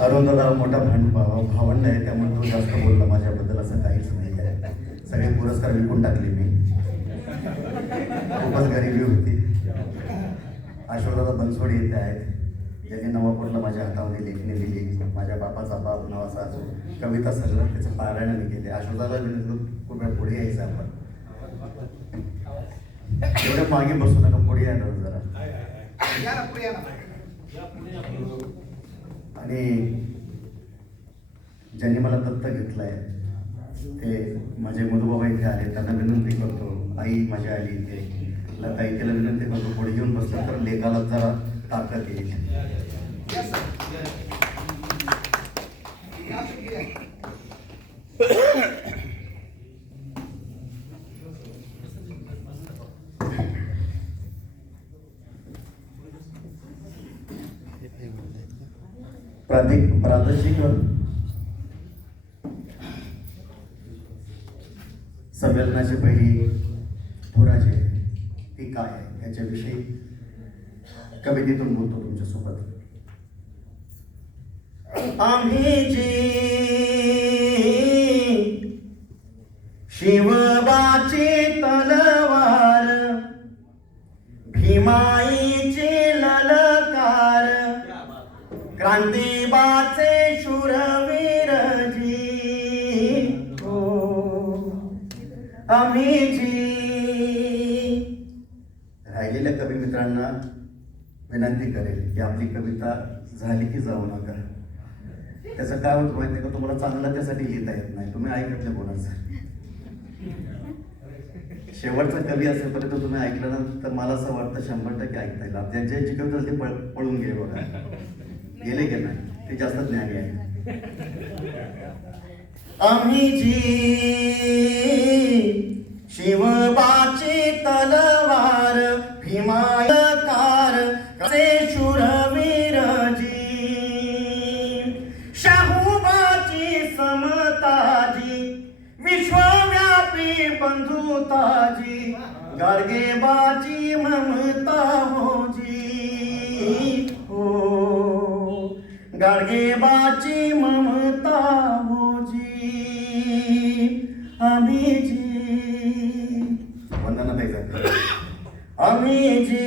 अरुणदादा मोठा भांड भाव- भावंड आहे त्यामुळे तो जास्त बोलला माझ्याबद्दल असं काहीच नाही आहे. सगळे पुरस्कार विकून टाकले मी. खूपच गरिबी होती. अशोकदादा बनसोडे येथे आहेत. ज्यांनी नवापूरला माझ्या हातामध्ये लेखणी दिली माझ्या बापाचा बाप नावाचा कविता सगळं त्याचं पारायण मी केले. खूप वेळ पुढे यायचं आपण. एवढं मागे बसू नका पुढे या ना जरा. या ना पुढे या ना. आणि ज्यांनी मला दत्तक आहे ते माझे मधुबाबा इथे आले त्यांना विनंती करतो आई माझी आली इथे. लता इथेला विनंती करतो पुढे येऊन बसलं तर लेखाला जरा ताकद येईल. या प्रादेशिक संमेलनाची पहिली धुरा जी ती काय आहे. याच्याविषयी कवितेतून बोलतो तुमच्यासोबत. आम्ही जी शिवबाची तलवार भीमाईची ललकार क्रांती आम्ही जी राहिलेल्या कवी मित्रांना विनंती करेल की आपली कविता झाली की जाऊ नका. त्याचं काय होतं माहिती का? तुम्हाला चांगलं त्यासाठी लिहिता येत नाही. तुम्ही ऐकतले कोणाचं शेवटचा कवी असेपर्यंत तुम्ही ऐकलं ना तर मला असं वाटतं शंभर टक्के ऐकता येईल. आप- ज्यांच्या कविता ते पळ पळून गेले बघा. गेले की नाही? ते जास्त ज्ञानी आहे आम्ही जी शिवबाची तलवार भीमायकार कसे शूरवीरजी शाहूबाची समताजी विश्वव्यापी बंधुताजी गाडगेबाची ममता होजी हो गाडगेबाची ममता होजी आम्ही स्वामीजी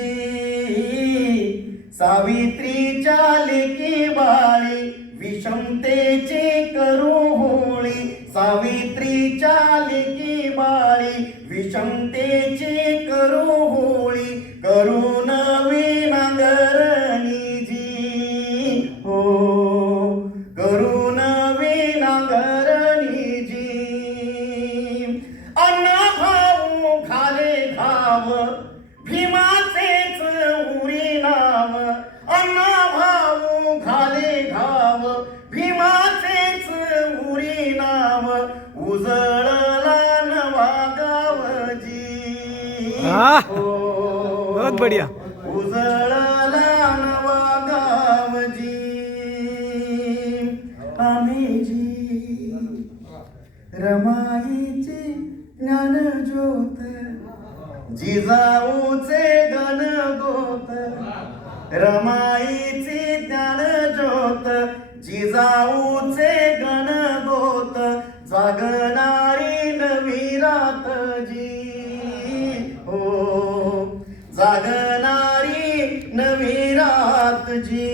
सावित्रीच्या लेकी बाळी विषमतेचे करू होळी सावित्रीच्या लेकी बाळी विषमतेचे भीमाचेच उरी नाव अन्न भाऊ घाले घाव भीमाचेच उरी नाव उजळला नवा गावजी. बहुत बढ़िया. उजळला नवा गावजी आम्ही जी रमाईची ज्ञान ज्योत जिजाऊचे गण गोत रमाईची ज्ञान ज्योत जिजाऊचे गण गोत जागणारी नवी रात जी हो जागणारी नवी रात जी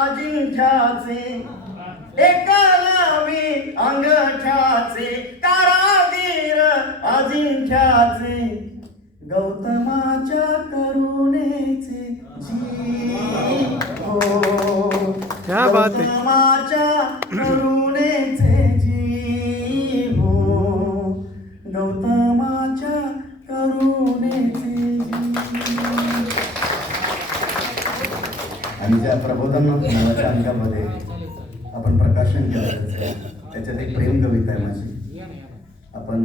अजिंठ्याचे एकलवी अंगठ्याचे कारागीर अजिंठ्याचे गौतमाच्या करुणेचे जी हो क्या बात है. आणि ज्या प्रबोधन नावाच्या अंकामध्ये आपण प्रकाशन केलं. त्याच्यात एक प्रेम कविता आहे माझी. आपण